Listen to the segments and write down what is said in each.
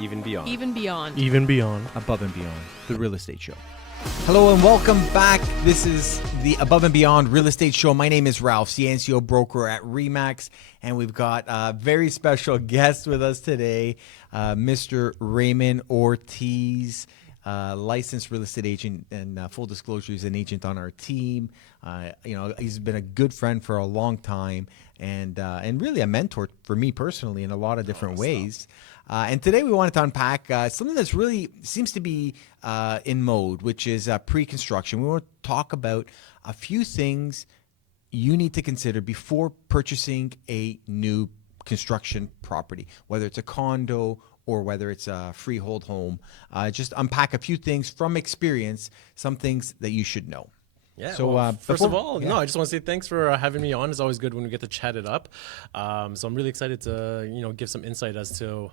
Even beyond. Even beyond. Even beyond. Above and Beyond, the real estate show. Hello and welcome back. This is the Above and Beyond Real Estate Show. My name is Ralph Ciancio, broker at RE/MAX, and we've got a very special guest with us today, Mr. Raymond Ortiz, licensed real estate agent, and full disclosure, he's an agent on our team. He's been a good friend for a long time, and really a mentor for me personally in a lot of different ways. And today we wanted to unpack something that's really seems to be in mode, which is pre-construction. We want to talk about a few things you need to consider before purchasing a new construction property, whether it's a condo or whether it's a freehold home. Just unpack a few things from experience, some things that you should know. Yeah. So first of all, I just want to say thanks for having me on. It's always good when we get to chat it up. So I'm really excited to give some insight as to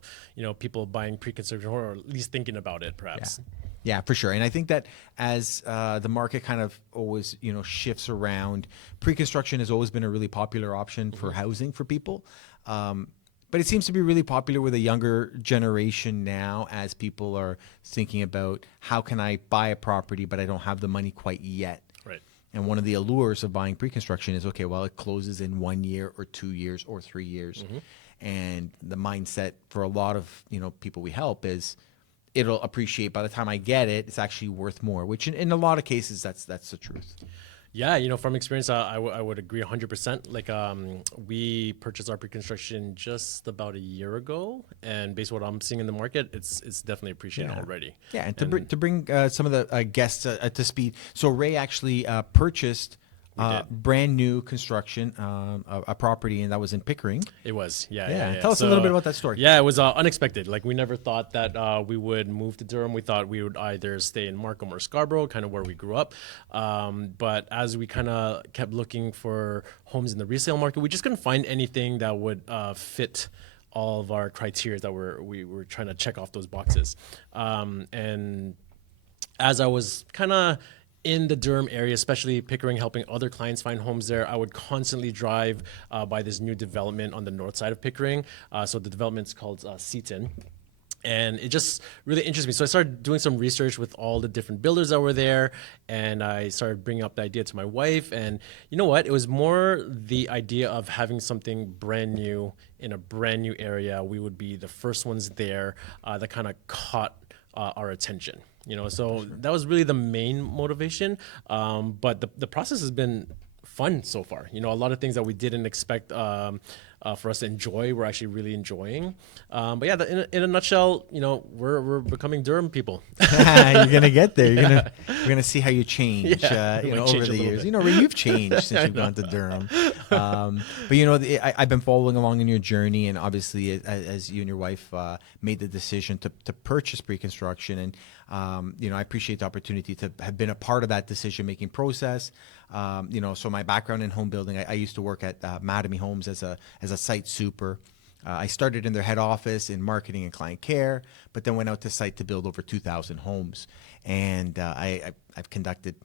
people buying pre-construction or at least thinking about it, perhaps. Yeah, for sure. And I think that as the market kind of always shifts around, pre-construction has always been a really popular option for housing for people. But it seems to be really popular with a younger generation now, as people are thinking about how can I buy a property, but I don't have the money quite yet. Right. And one of the allures of buying pre-construction is, okay, well, it closes in 1 year or 2 years or 3 years. And the mindset for a lot of people we help is it'll appreciate by the time I get it. It's actually worth more, which in a lot of cases that's the truth. Yeah, from experience, I would agree 100%. Like, we purchased our pre-construction just about a year ago, and based on what I'm seeing in the market, it's definitely appreciated already. Yeah, and to bring some of the guests to speed, so Ray actually purchased brand new construction, a property, and that was in Pickering. It was, yeah. Tell us a little bit about that story. Yeah, it was unexpected. Like, we never thought that we would move to Durham. We thought we would either stay in Markham or Scarborough, kind of where we grew up. But as we kind of kept looking for homes in the resale market, we just couldn't find anything that would fit all of our criteria that we were trying to check off those boxes. And as I was kind of in the Durham area, especially Pickering, helping other clients find homes there, I would constantly drive by this new development on the north side of Pickering. So the development's called Seaton. And it just really interested me. So I started doing some research with all the different builders that were there, and I started bringing up the idea to my wife. And you know what? It was more the idea of having something brand new in a brand new area. We would be the first ones there that kind of caught our attention. So that was really the main motivation. But the process has been fun so far. A lot of things that we didn't expect for us to enjoy, we're actually really enjoying. But yeah, in a nutshell, we're becoming Durham people. You're gonna get there. We're gonna see how you change. Over the years. Ray, you've changed since you've gone to Durham. But I've been following along in your journey, and obviously, as you and your wife made the decision to purchase pre-construction, and I appreciate the opportunity to have been a part of that decision-making process. So my background in home building, I used to work at Markham Homes as a site super. I started in their head office in marketing and client care, but then went out to site to build over 2,000 homes. And I've conducted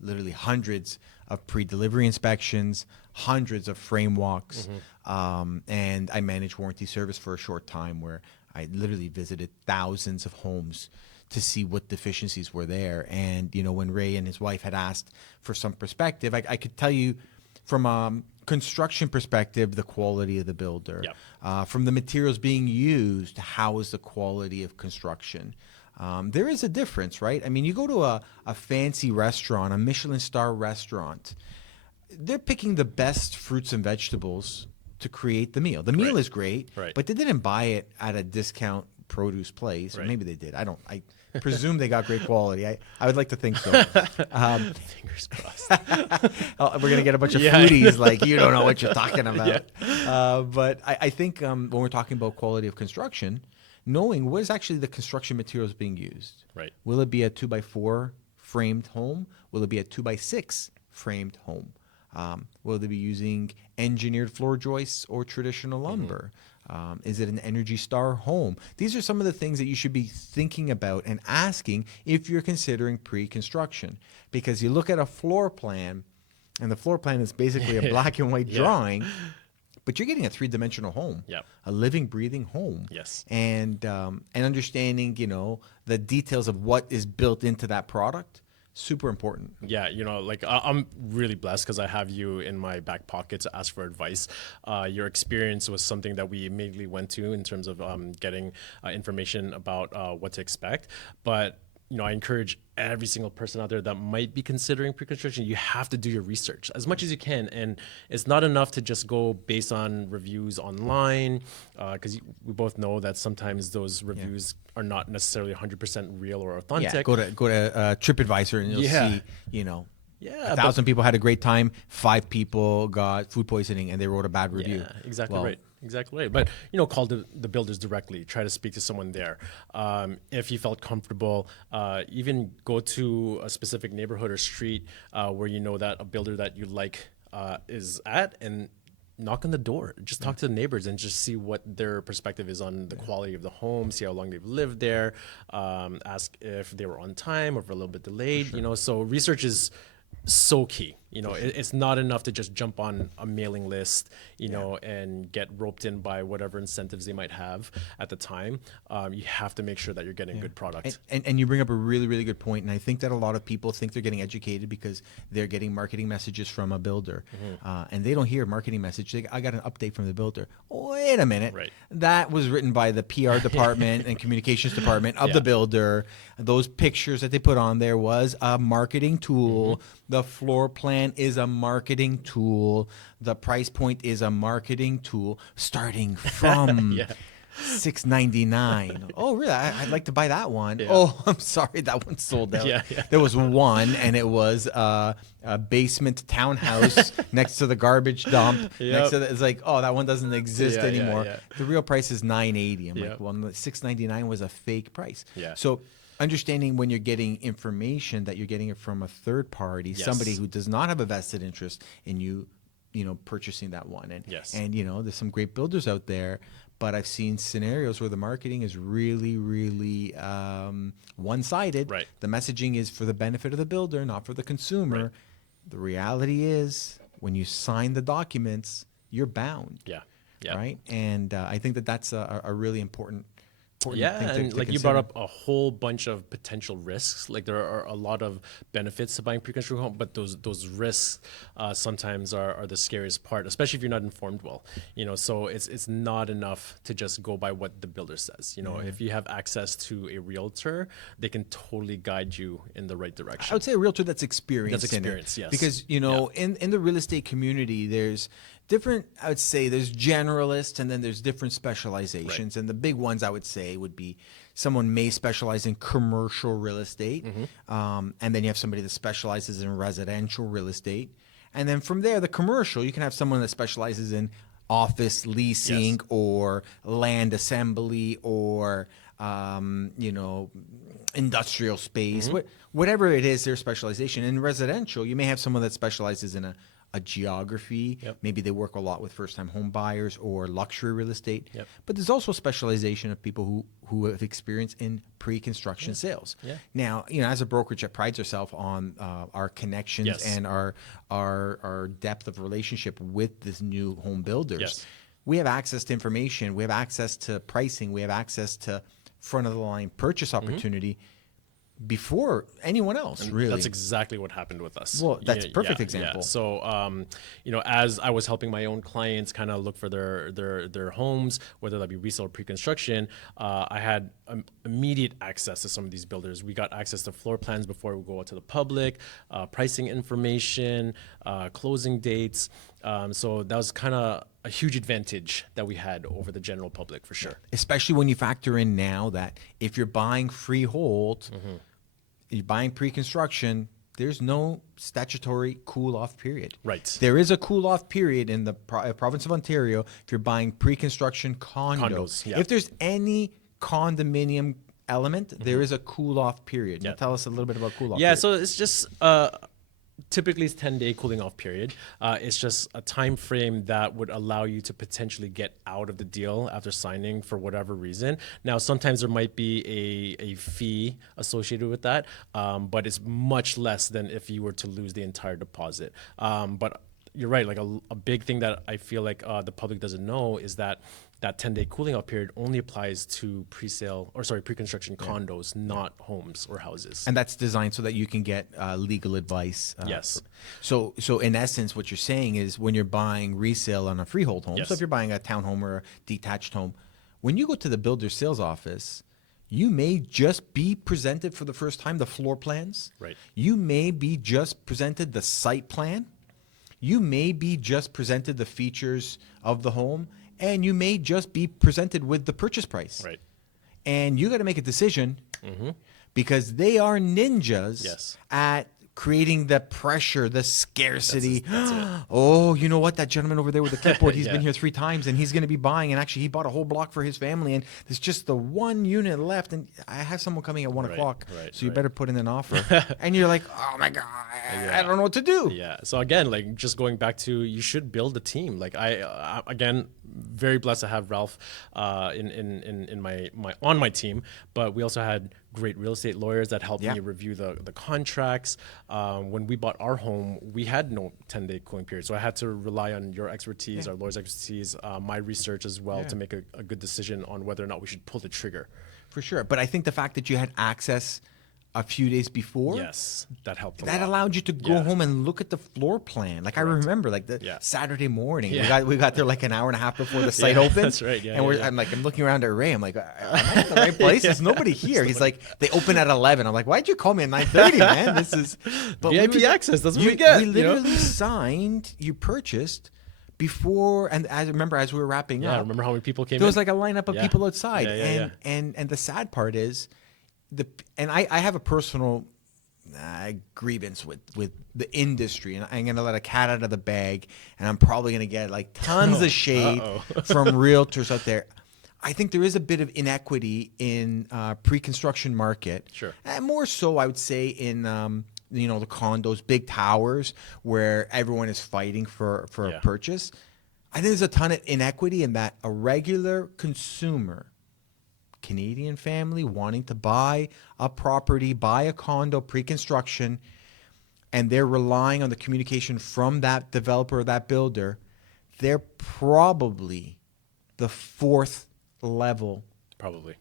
literally hundreds of pre-delivery inspections, hundreds of frame walks, and I managed warranty service for a short time where I literally visited thousands of homes to see what deficiencies were there. And, when Ray and his wife had asked for some perspective, I could tell you from a construction perspective, the quality of the builder. Yep. From the materials being used, how is the quality of construction? There is a difference, right? I mean, you go to a fancy restaurant, a Michelin star restaurant, they're picking the best fruits and vegetables to create the meal. The meal is great, but they didn't buy it at a discount produce place. Or maybe they did. I presume they got great quality. I would like to think so. Fingers crossed. We're going to get a bunch of foodies like, you don't know what you're talking about. But I think when we're talking about quality of construction, knowing what is actually the construction materials being used. Right. Will it be a 2x4 framed home? Will it be a 2x6 framed home? Will they be using engineered floor joists or traditional lumber? Is it an Energy Star home? These are some of the things that you should be thinking about and asking if you're considering pre-construction. Because you look at a floor plan, and the floor plan is basically a black and white drawing, but you're getting a 3-dimensional home, Yep. a living, breathing home. Yes. And understanding, the details of what is built into that product, super important. Yeah, like I'm really blessed because I have you in my back pocket to ask for advice. Your experience was something that we immediately went to in terms of getting information about what to expect. But I encourage every single person out there that might be considering pre-construction, you have to do your research as much as you can. And it's not enough to just go based on reviews online, because we both know that sometimes those reviews are not necessarily 100% real or authentic. Yeah, go to TripAdvisor and you'll see, Yeah, 1,000 people had a great time, 5 people got food poisoning, and they wrote a bad review. Yeah, exactly Well, right. Exactly right. But, call the builders directly. Try to speak to someone there. If you felt comfortable, even go to a specific neighborhood or street where you know that a builder that you like is at, and knock on the door. Just talk to the neighbors and just see what their perspective is on the quality of the home, see how long they've lived there, ask if they were on time or if a little bit delayed. So research is so key. It's not enough to just jump on a mailing list, and get roped in by whatever incentives they might have at the time. You have to make sure that you're getting good product. And you bring up a really, really good point. And I think that a lot of people think they're getting educated because they're getting marketing messages from a builder. And they don't hear a marketing message. I got an update from the builder. Wait a minute. Right. That was written by the PR department and communications department of the builder. Those pictures that they put on there was a marketing tool. The floor plan is a marketing tool. The price point is a marketing tool, starting from $699. Oh, really? I'd like to buy that one. Oh, I'm sorry, that one sold out. There was one, and it was a basement townhouse next to the garbage dump. Next to it's like, oh, that one doesn't exist anymore. The real price is $980. I'm like, well, $699 was a fake price. So understanding when you're getting information that you're getting it from a third party, somebody who does not have a vested interest in you, purchasing that one. And there's some great builders out there, but I've seen scenarios where the marketing is really, really one-sided. Right. The messaging is for the benefit of the builder, not for the consumer. Right. The reality is, when you sign the documents, you're bound. Right. And I think that that's a really important thing and to like consider. you brought up a whole bunch of potential risks. Like there are a lot of benefits to buying pre-construction home, but those risks sometimes are the scariest part, especially if you're not informed well. So it's not enough to just go by what the builder says. If you have access to a realtor, they can totally guide you in the right direction. I would say a realtor that's experienced. That's experienced, yes. Because in the real estate community, there's different. I would say there's generalists, and then there's different specializations. And the big ones I would say would be someone may specialize in commercial real estate, and then you have somebody that specializes in residential real estate, and then from there, the commercial, you can have someone that specializes in office leasing or land assembly or industrial space, whatever it is, their specialization. In residential, you may have someone that specializes in a geography. Maybe they work a lot with first-time home buyers or luxury real estate. But there's also specialization of people who have experience in pre-construction sales. Now, as a brokerage that prides ourselves on our connections and our depth of relationship with this new home builders, we have access to information. We have access to pricing. We have access to front-of-the-line purchase opportunity before anyone else, And really. That's exactly what happened with us. Well, that's a perfect example. So, as I was helping my own clients kind of look for their homes, whether that be resale or pre-construction, I had immediate access to some of these builders. We got access to floor plans before we go out to the public, pricing information, closing dates. So that was kind of a huge advantage that we had over the general public, for sure. Especially when you factor in now that if you're buying freehold, you're buying pre-construction, there's no statutory cool-off period. Right. There is a cool-off period in the province of Ontario if you're buying pre-construction condos. If there's any condominium element, there is a cool-off period. Now tell us a little bit about cool-off period. So it's just typically it's 10-day cooling off period. It's just a time frame that would allow you to potentially get out of the deal after signing for whatever reason. Now, sometimes there might be a fee associated with that, but it's much less than if you were to lose the entire deposit. But you're right. Like a big thing that I feel like the public doesn't know is that that 10-day cooling off period only applies to pre-construction condos, not homes or houses. And that's designed so that you can get legal advice. Yes. So in essence, what you're saying is when you're buying resale on a freehold home, Yes. so if you're buying a townhome or a detached home, when you go to the builder sales office, you may just be presented for the first time the floor plans. Right. You may be just presented the site plan. You may be just presented the features of the home, and you may just be presented with the purchase price. Right. And you got to make a decision because they are ninjas Yes. at creating the pressure, the scarcity. That's it. Oh, you know what? That gentleman over there with the clipboard, he's Yeah. been here 3 times and he's going to be buying. And actually, he bought a whole block for his family. And there's just the one unit left. And I have someone coming at 1 Right, o'clock. right, So you right. better put in an offer. And you're like, oh my God, I don't know what to do. Yeah. So again, like just going back to, you should build a team. Like I again, very blessed to have Ralph in my team, but we also had great real estate lawyers that helped Yeah. me review the contracts. When we bought our home, we had no 10-day cooling period, so I had to rely on your expertise, our lawyer's expertise, my research as well to make a good decision on whether or not we should pull the trigger. For sure. But I think the fact that you had access a few days before. Yes, that helped. That allowed you to go home and look at the floor plan. Like I remember, like the Saturday morning, we got there like an hour and a half before the site opened. That's right. Yeah, and I'm looking around at Ray. I'm like, am I in the right place? There's nobody here. He's like, they open at 11. I'm like, why'd you call me at 9:30, man? This is VIP access. That's what we get. We literally signed. You purchased before, and I remember as we were wrapping up. Yeah, remember how many people came in? There was like a lineup of people outside, And and the sad part is, I have a personal grievance with the industry, and I'm gonna let a cat out of the bag, and I'm probably gonna get like tons of shade from realtors out there. I think there is a bit of inequity in pre-construction market. Sure. And more so, I would say in the condos, big towers, where everyone is fighting for a purchase. I think there's a ton of inequity in that a regular consumer, Canadian family wanting to buy a property, buy a condo pre-construction, and they're relying on the communication from that developer or that builder, they're probably the 4th level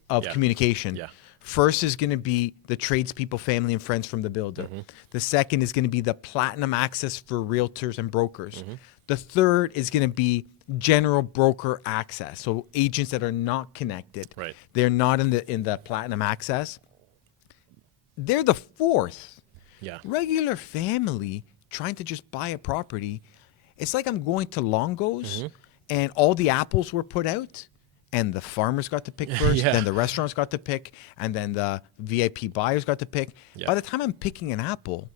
of communication. Yeah. First is going to be the tradespeople, family, and friends from the builder. The second is going to be the platinum access for realtors and brokers. The third is going to be general broker access, so agents that are not connected. Right. They're not in the platinum access. They're the 4th. Yeah. Regular family trying to just buy a property. It's like I'm going to Longo's and all the apples were put out. And the farmers got to pick first, then the restaurants got to pick, and then the VIP buyers got to pick. Yeah. By the time I'm picking an apple,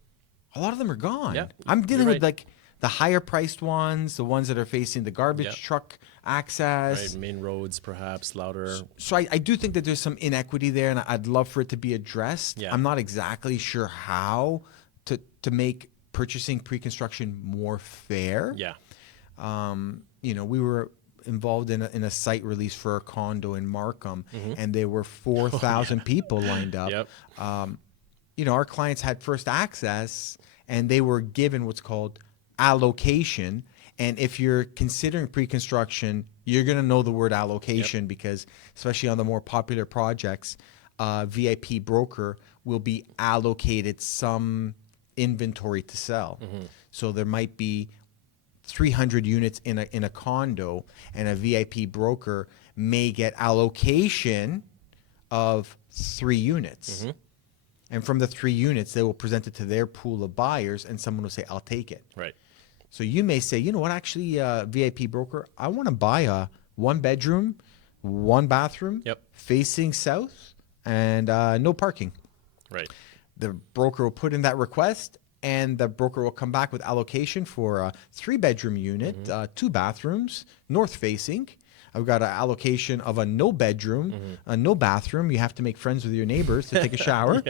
a lot of them are gone. Yeah, I'm dealing you're with right. like the higher priced ones, the ones that are facing the garbage truck access. Right, main roads, perhaps louder. So I do think that there's some inequity there, and I'd love for it to be addressed. Yeah. I'm not exactly sure how to make purchasing pre-construction more fair. Yeah. We were involved in a site release for a condo in Markham, and there were 4,000 people lined up. Yep. Our clients had first access, and they were given what's called allocation. And if you're considering pre-construction, you're going to know the word allocation because, especially on the more popular projects, VIP broker will be allocated some inventory to sell. So there might be 300 units in a condo, and a VIP broker may get allocation of 3 units. And from the 3 units, they will present it to their pool of buyers, and someone will say, I'll take it. Right. So you may say, you know what, actually, VIP broker, I want to buy a 1-bedroom, 1-bathroom, facing south, and no parking. Right. The broker will put in that request, and the broker will come back with allocation for a 3-bedroom unit, 2 bathrooms, north facing. I've got an allocation of a no bedroom, a no bathroom. You have to make friends with your neighbors to take a shower.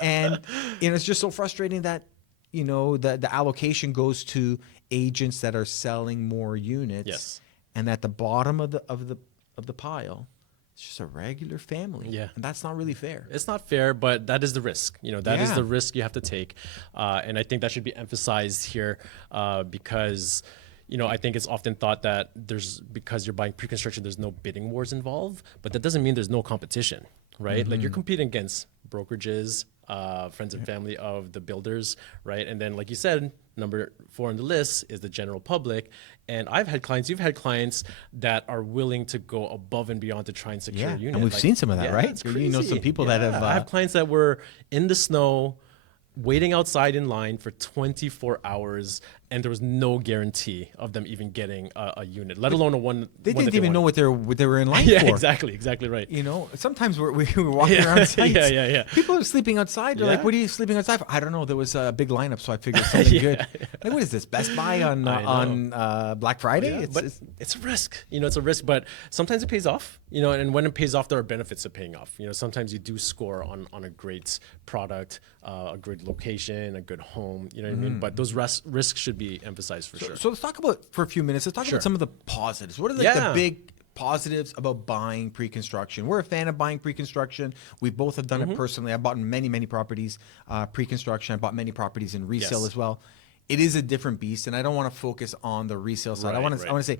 And it's just so frustrating that the allocation goes to agents that are selling more units. Yes. And at the bottom of the pile, it's just a regular family. Yeah. And that's not really fair. It's not fair, but that is the risk. That is Yeah. the risk you have to take. And I think that should be emphasized here because, I think it's often thought that because you're buying pre-construction, there's no bidding wars involved, but that doesn't mean there's no competition, right? Like you're competing against brokerages, friends and family of the builders, right? And then, like you said, number 4 on the list is the general public. And you've had clients that are willing to go above and beyond to try and secure a unit. And we've seen some of that, right? It's You know, some crazy. people that have. I have clients that were in the snow, waiting outside in line for 24 hours, and there was no guarantee of them even getting a unit, let alone a one. They didn't even know what they were in line Yeah, for. exactly right. Sometimes we're walking around sites. Yeah. People are sleeping outside. They're like, Yeah. "What are you sleeping outside for?" I don't know. There was a big lineup, so I figured something good. Like, what is this? Best Buy on Black Friday? Yeah, but it's a risk. It's a risk, but sometimes it pays off. And when it pays off, there are benefits of paying off. Sometimes you do score on a great product, a good location, a good home. You know what I mean? But those risks should be emphasized for sure. So let's talk about, for a few minutes, let's talk Sure. about some of the positives. What are the big positives about buying pre-construction? We're a fan of buying pre-construction. We both have done it personally. I bought many properties pre-construction. I bought many properties in resale Yes. as well. It is a different beast, and I don't want to focus on the resale side. I want to say,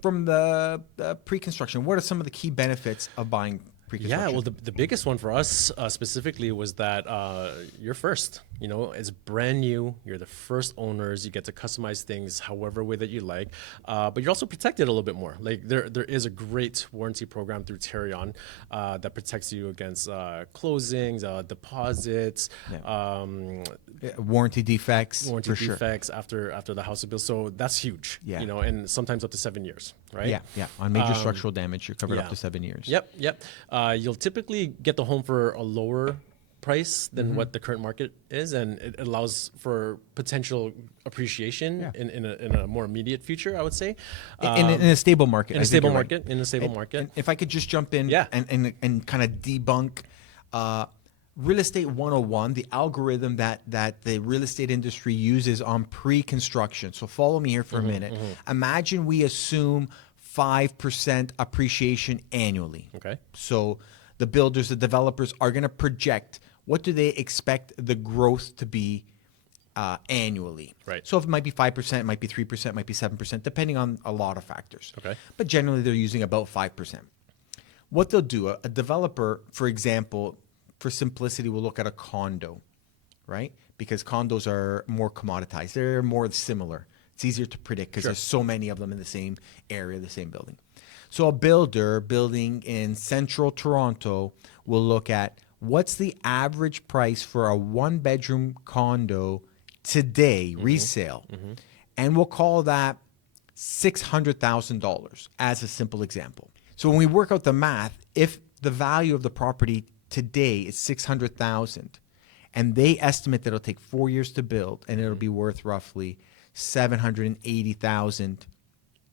from the pre-construction, what are some of the key benefits of buying pre-construction? Yeah, well, the biggest one for us specifically was that you're first. It's brand new. You're the first owners. You get to customize things however way that you like, but you're also protected a little bit more. Like there is a great warranty program through Terrion that protects you against closings, deposits, warranty defects, warranty for sure. defects after the house is built. So that's huge. Yeah. And sometimes up to 7 years, right? Yeah. On major structural damage, you're covered up yeah. to 7 years. Yep. You'll typically get the home for a lower price than what the current market is, and it allows for potential appreciation in a more immediate future, I would say. In a stable market. In a stable market. In a stable market. And if I could just jump in Yeah. and kind of debunk Real Estate 101, the algorithm that the real estate industry uses on pre-construction. So follow me here for a minute. Imagine we assume 5% appreciation annually. Okay. So the builders, the developers are going to project, what do they expect the growth to be annually? Right. So if it might be 5%, it might be 3%, it might be 7%, depending on a lot of factors. Okay. But generally, they're using about 5%. What they'll do, a developer, for example, for simplicity, will look at a condo, right? Because condos are more commoditized. They're more similar. It's easier to predict because there's so many of them in the same area, the same building. So a builder building in central Toronto will look at what's the average price for a one-bedroom condo today, resale, and we'll call that $600,000 as a simple example. So when we work out the math, if the value of the property today is $600,000, and they estimate that it'll take 4 years to build, and it'll be worth roughly $780,000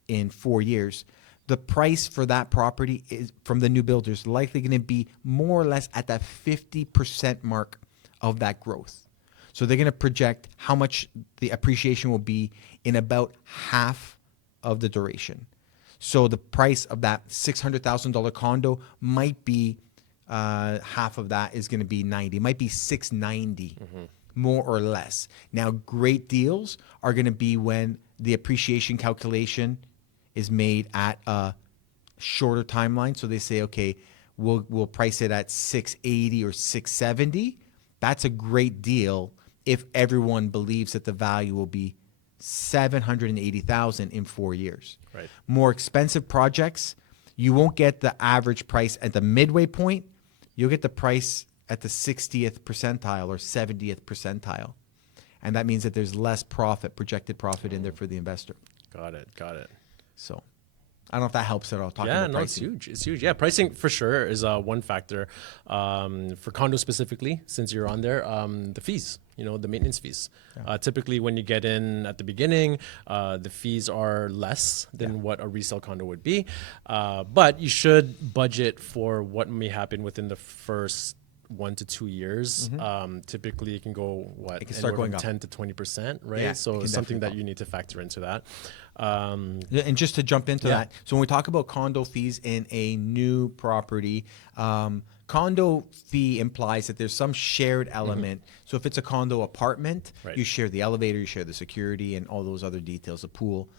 in 4 years, the price for that property is from the new builders likely going to be more or less at that 50% mark of that growth. So they're going to project how much the appreciation will be in about half of the duration. So the price of that $600,000 condo might be half of that is going to be 90. It might be 690, more or less. Now, great deals are going to be when the appreciation calculation is made at a shorter timeline. So they say, okay, we'll price it at 680 or 670. That's a great deal if everyone believes that the value will be 780,000 in 4 years. Right. More expensive projects, you won't get the average price at the midway point. You'll get the price at the 60th percentile or 70th percentile. And that means that there's less projected profit in there for the investor. Got it. So I don't know if that helps at all. Talking Yeah, about no, pricing. it's huge. Yeah, pricing for sure is one factor. For condos specifically, since you're on there, the fees, the maintenance fees. Typically, when you get in at the beginning, the fees are less than what a resale condo would be. But you should budget for what may happen within the first 1 to 2 years. Typically, it can go It can start anywhere going from up. 10 to 20%, right? Yeah, So it can something definitely that go you need to factor into that. Yeah, and just to jump into that, so when we talk about condo fees in a new property, condo fee implies that there's some shared element. So if it's a condo apartment, Right. you share the elevator, you share the security, and all those other details, the pool.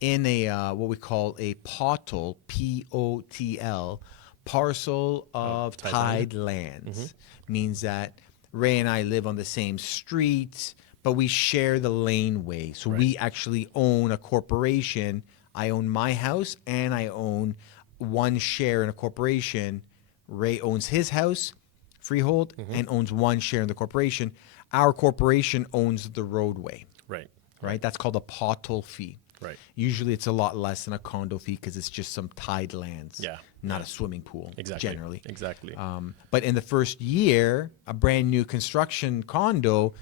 In a what we call a POTL, POTL, parcel of tied lands, means that Ray and I live on the same street, but we share the laneway. So we actually own a corporation. I own my house and I own one share in a corporation. Ray owns his house, freehold, and owns one share in the corporation. Our corporation owns the roadway, Right. right? That's called a POTL fee. Right. Usually it's a lot less than a condo fee because it's just some tied lands, Yeah. not a swimming pool, Exactly. generally. Exactly. But in the first year, a brand new construction condo,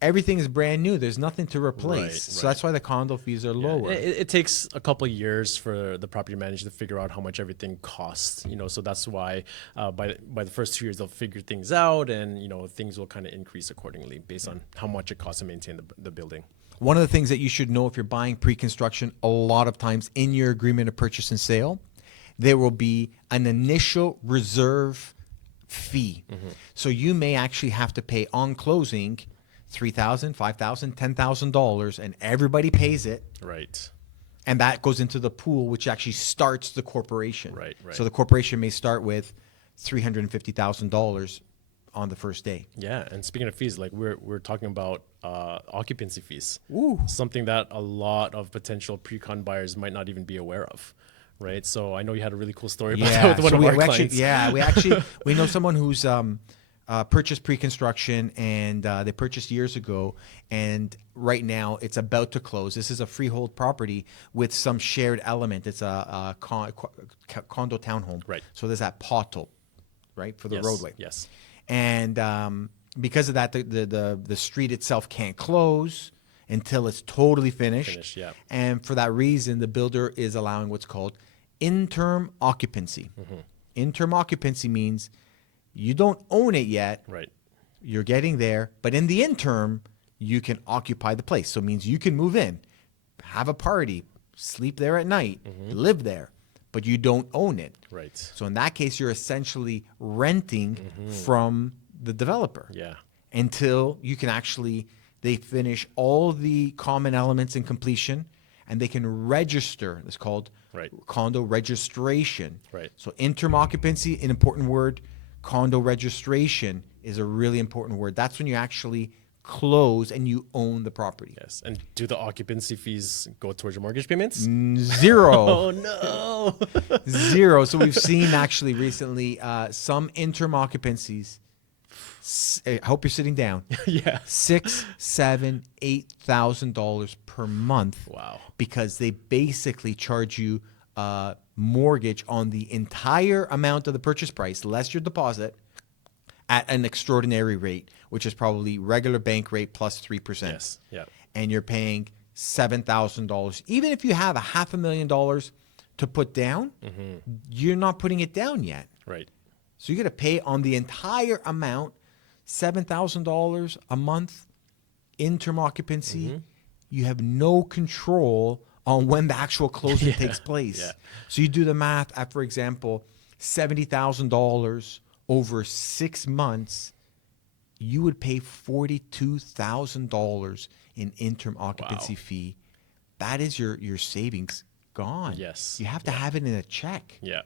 everything is brand new. There's nothing to replace. Right, So right. that's why the condo fees are lower. It takes a couple of years for the property manager to figure out how much everything costs, so that's why by the first 2 years they'll figure things out, and things will kind of increase accordingly based on how much it costs to maintain the building. One of the things that you should know if you're buying pre-construction, a lot of times in your agreement of purchase and sale, there will be an initial reserve fee. So you may actually have to pay on closing $3,000, $5,000, $10,000, and everybody pays it. Right. And that goes into the pool, which actually starts the corporation. Right, right. So the corporation may start with $350,000 on the first day. Yeah, and speaking of fees, like we're talking about occupancy fees. Ooh. Something that a lot of potential pre-con buyers might not even be aware of, right? So I know you had a really cool story about that with one so of our we clients. we know someone who's purchased pre-construction, and they purchased years ago, and right now it's about to close. This is a freehold property with some shared element. It's a condo townhome. Right. So there's that POTL, right, for the Yes, roadway. yes. And because of that, the street itself can't close until it's totally finished. Yeah. And for that reason, the builder is allowing what's called interim occupancy. Interim occupancy means you don't own it yet. Right. You're getting there, but in the interim, you can occupy the place. So it means you can move in, have a party, sleep there at night, live there, but you don't own it. Right. So in that case, you're essentially renting from the developer. Yeah. Until you can they finish all the common elements in completion, and they can register. It's called Right. condo registration. Right. So interim occupancy, an important word. Condo registration is a really important word. That's when you actually close and you own the property. Yes. And do the occupancy fees go towards your mortgage payments? Zero. Oh no. Zero. So we've seen actually recently some interim occupancies. I hope you're sitting down. Yeah. $6,000, $7,000, $8,000 per month. Wow. Because they basically charge you mortgage on the entire amount of the purchase price, less your deposit, at an extraordinary rate, which is probably regular bank rate plus 3%. Yes. Yeah. And you're paying $7,000. Even if you have $500,000 to put down, you're not putting it down yet. Right. So you got to pay on the entire amount, $7,000 a month, interim occupancy. You have no control on when the actual closing takes place. Yeah. So you do the math at, for example, $70,000 over 6 months, you would pay $42,000 in interim occupancy fee. That is your savings gone. Yes. You have to have it in a check. Yeah.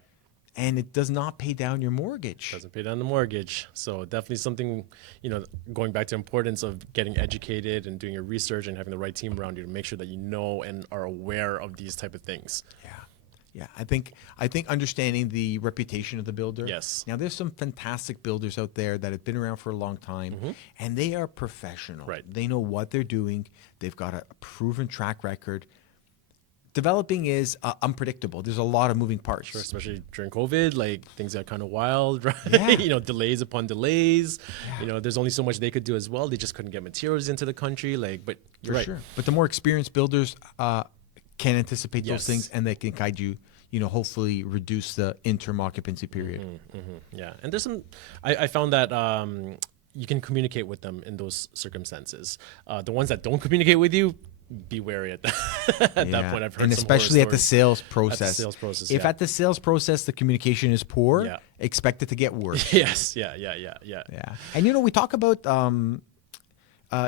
And it does not pay down your mortgage. Doesn't pay down the mortgage. So definitely something, going back to importance of getting educated and doing your research and having the right team around you to make sure that you know and are aware of these type of things. Yeah, I think understanding the reputation of the builder. Yes. Now there's some fantastic builders out there that have been around for a long time, and they are professional. Right. They know what they're doing. They've got a proven track record. Developing is unpredictable. There's a lot of moving parts. Sure, especially during COVID, like things got kind of wild, right? Yeah. Delays upon delays. There's only so much they could do as well. They just couldn't get materials into the country. But you're right. Sure. But the more experienced builders can anticipate those Yes. things, and they can guide you hopefully reduce the interim occupancy period. Yeah, and there's some. I found that you can communicate with them in those circumstances. The ones that don't communicate with you, be wary at that, at that point. I've heard and some especially horror at the stories. sales process. At the sales process, If yeah. at the sales process the communication is poor, Yeah. expect it to get worse. Yes, yeah. Yeah, and we talk about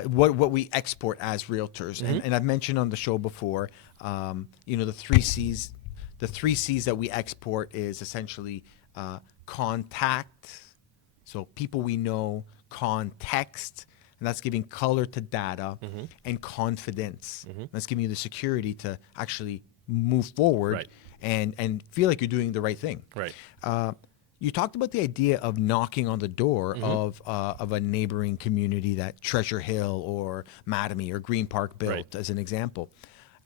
what we export as realtors, and I've mentioned on the show before, the three C's. The three C's that we export is essentially contact, so people we know, context, and that's giving color to data, and confidence. That's giving you the security to actually move forward Right. and feel like you're doing the right thing. Right. You talked about the idea of knocking on the door of a neighboring community that Treasure Hill or Mattamy or Green Park built, Right. as an example.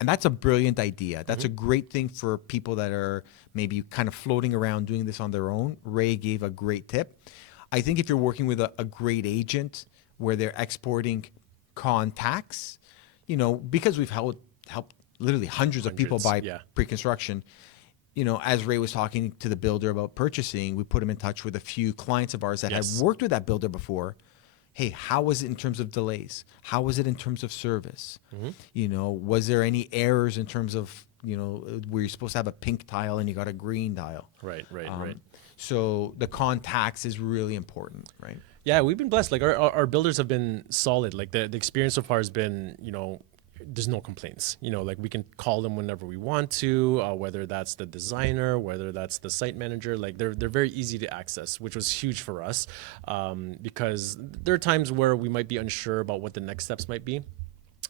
And that's a brilliant idea. That's a great thing for people that are maybe kind of floating around doing this on their own. Ray gave a great tip. I think if you're working with a great agent where they're exporting contacts, because we've helped literally hundreds of people buy yeah. pre-construction, as Ray was talking to the builder about purchasing, we put him in touch with a few clients of ours that Yes. had worked with that builder before. Hey, how was it in terms of delays? How was it in terms of service? Was there any errors in terms of, where you're supposed to have a pink tile and you got a green tile? Right. So the contacts is really important, right? Yeah, we've been blessed. Like our builders have been solid. Like the experience so far has been, there's no complaints. Like we can call them whenever we want to, whether that's the designer, whether that's the site manager. Like they're very easy to access, which was huge for us, because there are times where we might be unsure about what the next steps might be.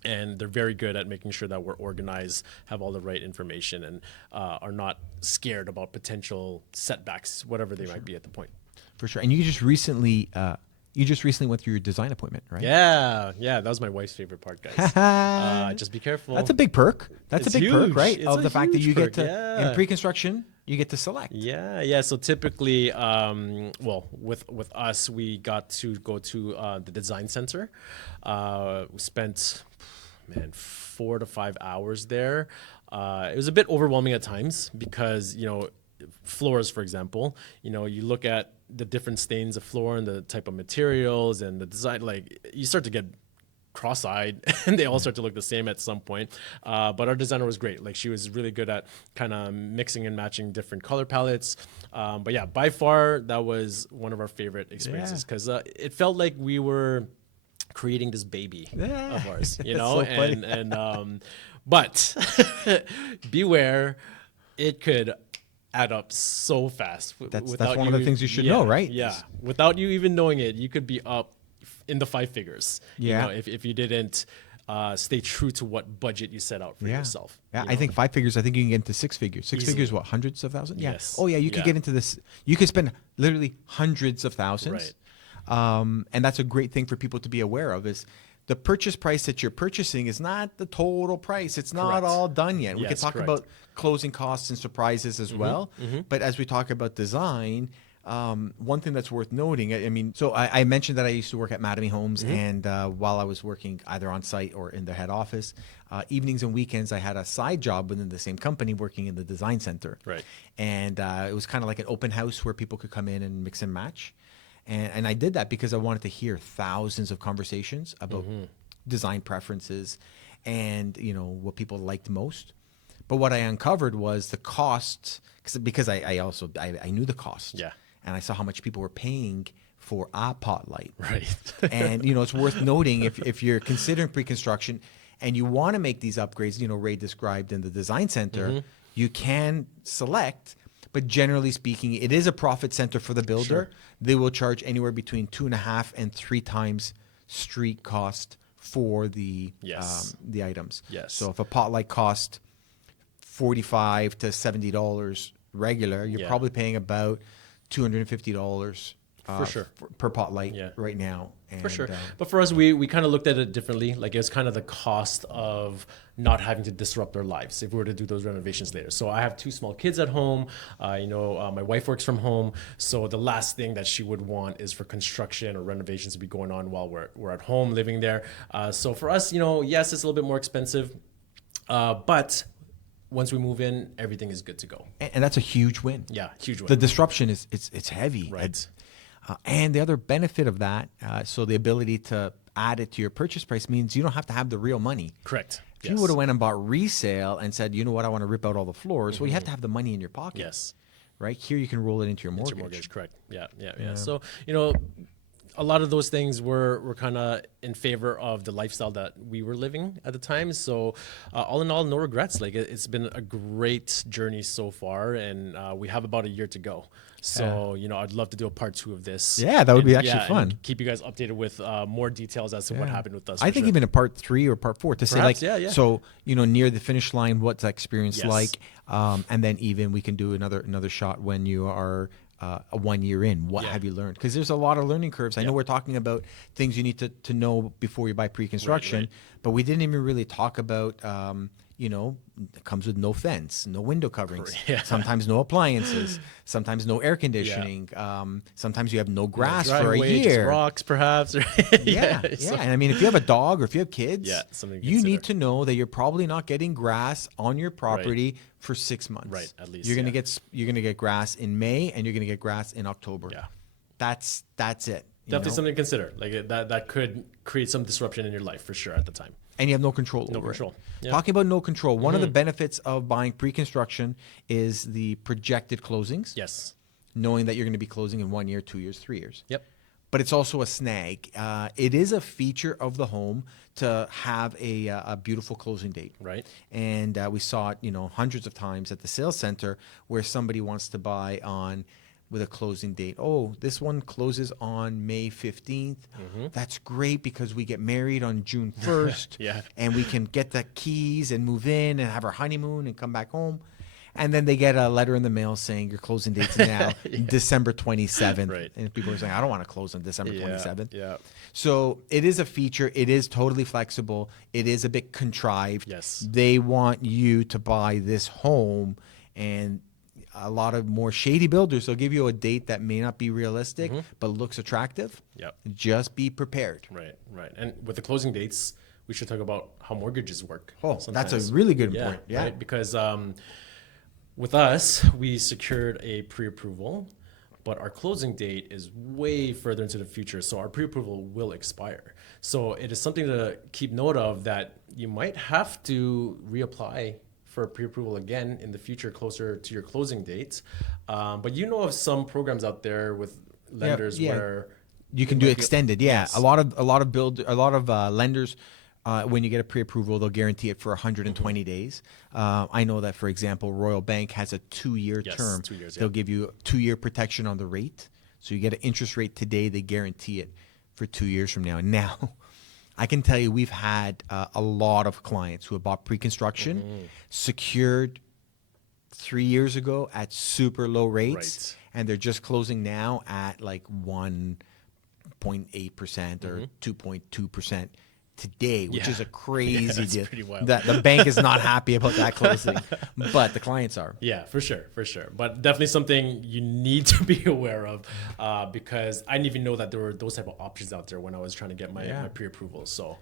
And they're very good at making sure that we're organized, have all the right information, and are not scared about potential setbacks, whatever they might be at the point. For sure. And you just recently went through your design appointment, right? Yeah, that was my wife's favorite part, guys. Just be careful. That's a big perk. That's It's a big perk, huge. right? It's Of a the fact that huge you get perk, to, yeah. in pre-construction, you get to select. Yeah. So typically, with us, we got to go to the design center. We spent, 4 to 5 hours there. It was a bit overwhelming at times because, floors, for example, you look at the different stains of floor and the type of materials and the design, like you start to get cross-eyed and they all start to look the same at some point. But our designer was great. Like she was really good at kind of mixing and matching different color palettes. But yeah, by far that was one of our favorite experiences because it felt like we were creating this baby of ours, So funny. but beware, it could add up so fast. That's one of the things you should know, right? Yeah. Without you even knowing it, you could be up in the 5 figures. Yeah. If you didn't stay true to what budget you set out for yourself. Yeah, I think 5 figures. I think you can get into 6 figures. Six Easily. figures, what, hundreds of thousands? Yeah. Yes. Oh yeah, you could get into this. You could spend literally hundreds of thousands. Right. And that's a great thing for people to be aware of is the purchase price that you're purchasing is not the total price. It's not Correct. all done yet. We could Yes, talk correct. about closing costs and surprises as well. But as we talk about design, one thing that's worth noting, so I mentioned that I used to work at Markham Homes, and while I was working either on site or in their head office, evenings and weekends, I had a side job within the same company working in the design center. Right. And it was kind of like an open house where people could come in and mix and match. And I did that because I wanted to hear thousands of conversations about design preferences and, what people liked most. But what I uncovered was the cost, because I knew the cost. Yeah. And I saw how much people were paying for a pot light. Right. And, it's worth noting if you're considering pre-construction and you want to make these upgrades, Ray described in the design center, you can select. But generally speaking, it is a profit center for the builder. Sure. They will charge anywhere between 2.5 and 3 times street cost for the items. Yes. So if a pot light cost $45 to $70 regular, you're probably paying about $250 For sure. per pot light Yeah. right now. And, For sure. But for us, we kind of looked at it differently. Like it was kind of the cost of not having to disrupt our lives if we were to do those renovations later. So I have 2 small kids at home. My wife works from home. So the last thing that she would want is for construction or renovations to be going on while we're at home living there. So for us, yes, it's a little bit more expensive. But once we move in, everything is good to go. And that's a huge win. Yeah, huge win. The disruption is it's heavy. Right. And the other benefit of that, so the ability to add it to your purchase price means you don't have to have the real money. Correct. If you would have went and bought resale and said, you know what, I want to rip out all the floors, well, you have to have the money in your pocket. Yes. Right? Here you can roll it into your mortgage. Into your mortgage, correct. Yeah. So, a lot of those things were kind of in favor of the lifestyle that we were living at the time. So all in all, no regrets. Like it's been a great journey so far, and we have about a year to go. So, I'd love to do a part 2 of this. Yeah, that would be actually fun. And keep you guys updated with more details as to what happened with us. I think even a part 3 or part 4 to Perhaps, say so, near the finish line, what's that experience like? And then even we can do another shot when you are a 1 year in. What have you learned? Because there's a lot of learning curves. I know we're talking about things you need to know before you buy pre-construction, but we didn't even really talk about, it comes with no fence, no window coverings, sometimes no appliances, sometimes no air conditioning. Sometimes you have no grass for a year. Just rocks, perhaps. So, and I mean, if you have a dog or if you have kids, you need to know that you're probably not getting grass on your property for 6 months. Right, at least. You're gonna get grass in May and you're gonna get grass in October. Yeah. That's it. Definitely something to consider. Like that could create some disruption in your life for sure at the time. And you have no control over it. Yeah. Talking about no control, one of the benefits of buying pre-construction is the projected closings. Yes. Knowing that you're going to be closing in 1 year, 2 years, 3 years. Yep. But it's also a snag. It is a feature of the home to have a beautiful closing date. Right. And we saw it, hundreds of times at the sales center where somebody wants to buy on with a closing date. Oh, this one closes on May 15th. That's great because we get married on June 1st. And we can get the keys and move in and have our honeymoon and come back home. And then they get a letter in the mail saying your closing date's now December 27th. Right. And people are saying, I don't want to close on December 27th. Yeah. So it is a feature. It is totally flexible. It is a bit contrived. Yes. They want you to buy this home, and a lot of more shady builders, they'll give you a date that may not be realistic, but looks attractive. Yep. Just be prepared. Right. And with the closing dates, we should talk about how mortgages work. Oh, that's a really good point. Yeah. Right? Because with us, we secured a pre-approval, but our closing date is way further into the future. So our pre-approval will expire. So it is something to keep note of that you might have to reapply for a pre-approval again in the future closer to your closing date. But of some programs out there with lenders where you can do extended. Yes. A lot of lenders, when you get a pre-approval, they'll guarantee it for 120 days. I know that, for example, Royal Bank has a 2-year term. 2 years. They'll give you 2-year protection on the rate. So you get an interest rate today, they guarantee it for 2 years from now. Now, I can tell you we've had a lot of clients who have bought pre-construction, secured 3 years ago at super low rates, and they're just closing now at like 1.8% or 2.2% today, which is a crazy deal. Pretty wild. The bank is not happy about that closing, but the clients are. Yeah, for sure. But definitely something you need to be aware of because I didn't even know that there were those type of options out there when I was trying to get my pre-approval. So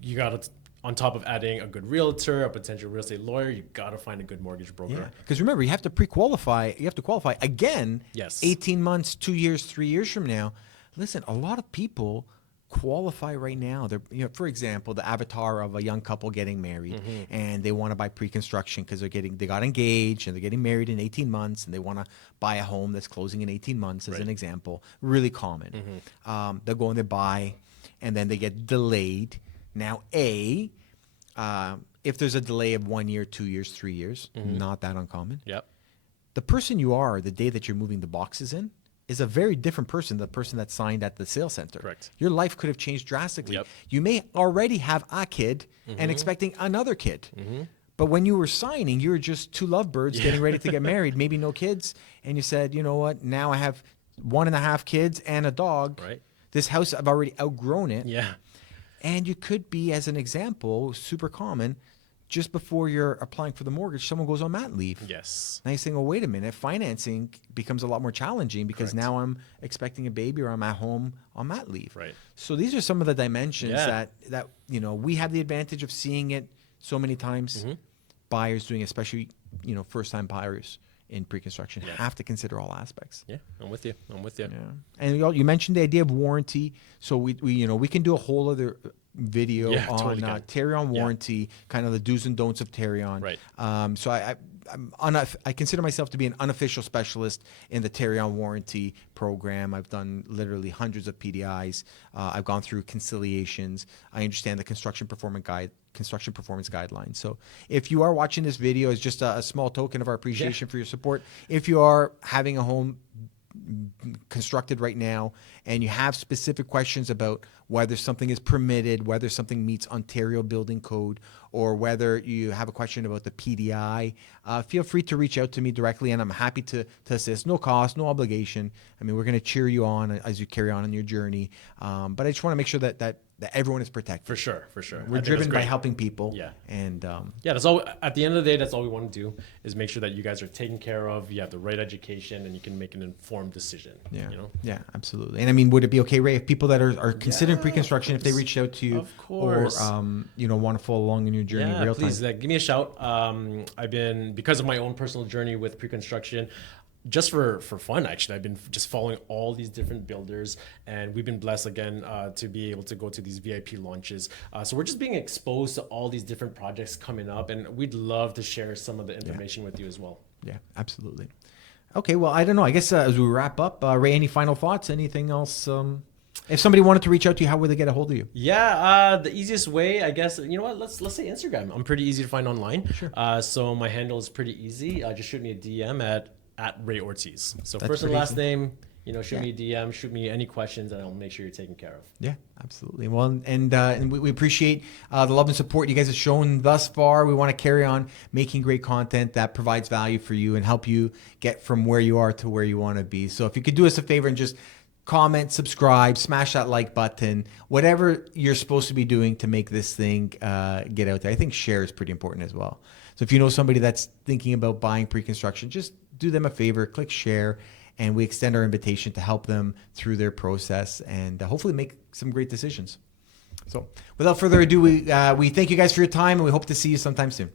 you got to, on top of adding a good realtor, a potential real estate lawyer, you got to find a good mortgage broker. Because remember, you have to pre-qualify. You have to qualify again. Yes. 18 months, 2 years, 3 years from now. Listen, a lot of people qualify right now. They're, for example, the avatar of a young couple getting married, and they want to buy pre-construction because they got engaged and they're getting married in 18 months, and they want to buy a home that's closing in 18 months, as an example. Really common. They'll go and they buy, and then they get delayed. Now, if there's a delay of 1 year, 2 years, 3 years, not that uncommon. Yep. The person you are the day that you're moving the boxes in is a very different person than the person that signed at the sales center. Correct. Your life could have changed drastically. Yep. You may already have a kid and expecting another kid. But when you were signing, you were just two lovebirds getting ready to get married, maybe no kids. And you said, you know what, now I have 1.5 kids and a dog. Right. This house, I've already outgrown it. Yeah. And you could be, as an example, super common, just before you're applying for the mortgage, someone goes on mat leave. Yes. Now you're saying, well, wait a minute, financing becomes a lot more challenging because now I'm expecting a baby or I'm at home on mat leave. Right. So these are some of the dimensions that we have the advantage of seeing it so many times. buyers doing, especially, first-time buyers in pre-construction, have to consider all aspects. Yeah, I'm with you. Yeah. And you mentioned the idea of warranty. So we can do a whole other video on totally Tarion warranty, kind of the do's and don'ts of Tarion. Right. So I consider myself to be an unofficial specialist in the Tarion warranty program. I've done literally hundreds of PDIs. I've gone through conciliations. I understand the construction performance guidelines. So if you are watching this video as just a small token of our appreciation for your support, if you are having a home constructed right now and you have specific questions about whether something is permitted, whether something meets Ontario Building Code, or whether you have a question about the PDI, feel free to reach out to me directly, and I'm happy to assist. No cost, no obligation. I mean, we're going to cheer you on as you carry on in your journey. But I just want to make sure that everyone is protected. For sure. We're driven by helping people. Yeah. And that's all. At the end of the day, that's all we want to do is make sure that you guys are taken care of. You have the right education, and you can make an informed decision. Yeah. You know? Yeah, absolutely. And I mean, would it be okay, Ray, if people that are considering pre-construction, if they reached out to you, of course, or want to follow along in your journey real time? Please give me a shout. I've been, because of my own personal journey with pre-construction, just for fun, actually, I've been just following all these different builders, and we've been blessed again to be able to go to these VIP launches. So we're just being exposed to all these different projects coming up, and we'd love to share some of the information with you as well. Yeah, absolutely. Okay, well, I don't know. I guess as we wrap up, Ray, any final thoughts? Anything else? If somebody wanted to reach out to you, how would they get a hold of you? Yeah, the easiest way, I guess, you know what? Let's say Instagram. I'm pretty easy to find online. Sure. So my handle is pretty easy. Just shoot me a DM at Ray Ortiz. So That's first and last easy. name. Shoot me a DM, shoot me any questions, and I'll make sure you're taken care of. Yeah, absolutely. Well, and we appreciate the love and support you guys have shown thus far. We want to carry on making great content that provides value for you and help you get from where you are to where you want to be. So if you could do us a favor and just comment, subscribe, smash that like button, whatever you're supposed to be doing to make this thing get out there. I think share is pretty important as well. So if you know somebody that's thinking about buying pre-construction, just do them a favor, click share, and we extend our invitation to help them through their process and hopefully make some great decisions. So without further ado, we thank you guys for your time, and we hope to see you sometime soon.